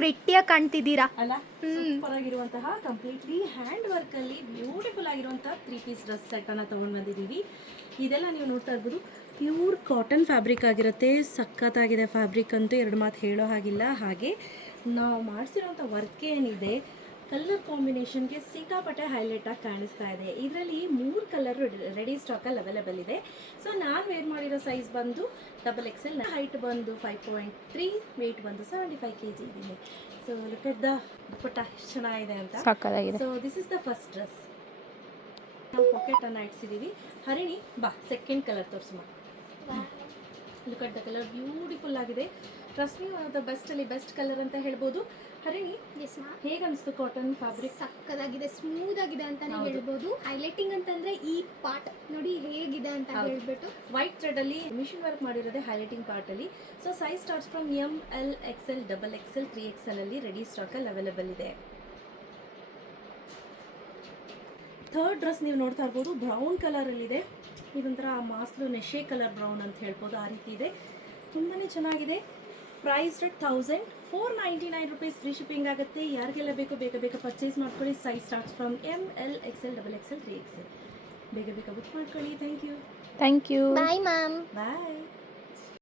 ಪ್ರಿಟ್ಟಿಯಾಗಿ ಕಾಣ್ತಿದ್ದೀರಾ ಅಲ್ಲ. ಸೂಪರ್ ಆಗಿರುವಂತಹ completely hand work ಅಲ್ಲಿ ಬ್ಯೂಟಿಫುಲ್ ಆಗಿರುವಂತಹ 3 ಪೀಸ್ ಡ್ರೆಸ್ ಸೆಟ್ ಅನ್ನ ತಗೊಂಡ್ ಬಂದಿದ್ದೀವಿ. ಇದೆಲ್ಲ ನೀವು ನೋಡ್ತಾ ಇರ್ಬೋದು ಪ್ಯೂರ್ ಕಾಟನ್ ಫ್ಯಾಬ್ರಿಕ್ ಆಗಿರುತ್ತೆ. ಸಖತ್ತಾಗಿದೆ ಫ್ಯಾಬ್ರಿಕ್ ಅಂತೂ ಎರಡು ಮಾತು ಹೇಳೋ ಹಾಗಿಲ್ಲ. ಹಾಗೆ ನಾವು ಮಾಡಿಸಿರೋಂಥ ವರ್ಕ್ ಏನಿದೆ ಕಲರ್ ಕಾಂಬಿನೇಷನ್ಗೆ ಸಿಕ್ಕಾಪಟ್ಟೆ ಹೈಲೈಟ್ ಆಗಿ ಕಾಣಿಸ್ತಾ ಇದೆ. ಇದರಲ್ಲಿ 3 ಕಲರ್ ರೆಡಿ ಸ್ಟಾಕಲ್ಲಿ ಅವೈಲೇಬಲ್ ಇದೆ. ಸೊ ನಾನು ವೇರ್ ಮಾಡಿರೋ ಸೈಜ್ ಬಂದು XXL, ಹೈಟ್ ಬಂದು 5.3, ವೆಯ್ಟ್ ಬಂದು 75 kg ಇದೆ. So look at the dupatta ಎಷ್ಟು ಚೆನ್ನಾಗಿದೆ ಅಂತ. So this is the first dress. ನಾವು ಪಾಕೆಟ್ ಅನ್ನ ಇಡ್ಸಿದೀವಿ. ಹರಿಣಿ ಬಾ ಸೆಕೆಂಡ್ ಕಲರ್ ತೋರಿಸುವ. Look at the colour beautiful ಆಗಿದೆ. Trust me, one of the best ಅಲ್ಲಿ ಬೆಸ್ಟ್ ಕಲರ್ ಅಂತ ಹೇಳ್ಬೋದು. ಹರಿಣಿ ಹೇಗೆ ಅನಿಸ್ತು ಕಾಟನ್ ಫ್ಯಾಬ್ರಿಕ್? ಸಕ್ಕದಾಗಿದೆ, ಸ್ಮೂತ್ ಆಗಿದೆ ಅಂತಾನೆ ಹೇಳ್ಬೋದು. ಹೈಲೈಟಿಂಗ್ ಅಂತಂದ್ರೆ ಈ ಪಾರ್ಟ್ ನೋಡಿ ಹೇಗಿದೆ ಅಂತ ಹೇಳ್ಬಿಟ್ಟು ವೈಟ್ ಥ್ರೆಡ್ ಅಲ್ಲಿ ಮಿಷಿನ್ ವರ್ಕ್ ಮಾಡಿರೋದೇ ಹೈಲೈಟಿಂಗ್ ಪಾರ್ಟ್ ಅಲ್ಲಿ. So size starts from ML, XL, XXL, 3XL ಅಲ್ಲಿ ರೆಡಿ ಸ್ಟಾಕ್ ಅಲ್ಲಿ ಅವೈಲೇಬಲ್ ಇದೆ. ಥರ್ಡ್ ಡ್ರೆಸ್ ನೀವು ನೋಡ್ತಾ ಇರ್ಬೋದು ಬ್ರೌನ್ ಕಲರ್ ಅಲ್ಲಿ ಇದೆ. ಇದೊಂಥರ ಮಾಸ್ಲು ನೆಶೆ ಕಲರ್ ಬ್ರೌನ್ ಅಂತ ಹೇಳ್ಬೋದು, ಆ ರೀತಿ ಇದೆ. ತುಂಬಾನೇ ಚೆನ್ನಾಗಿದೆ. Price rate 1499 rupees. Free shipping ಆಗುತ್ತೆ. ಯಾರಿಗೆಲ್ಲ ಬೇಕೋ ಬೇಗ ಪರ್ಚೇಸ್ ಮಾಡ್ಕೊಳ್ಳಿ. Size starts from ML, XL, XXL, 3XL. ಬೇಗ ಬುಕ್ ಮಾಡ್ಕೊಳ್ಳಿ. Thank you. Bye ma'am. Bye.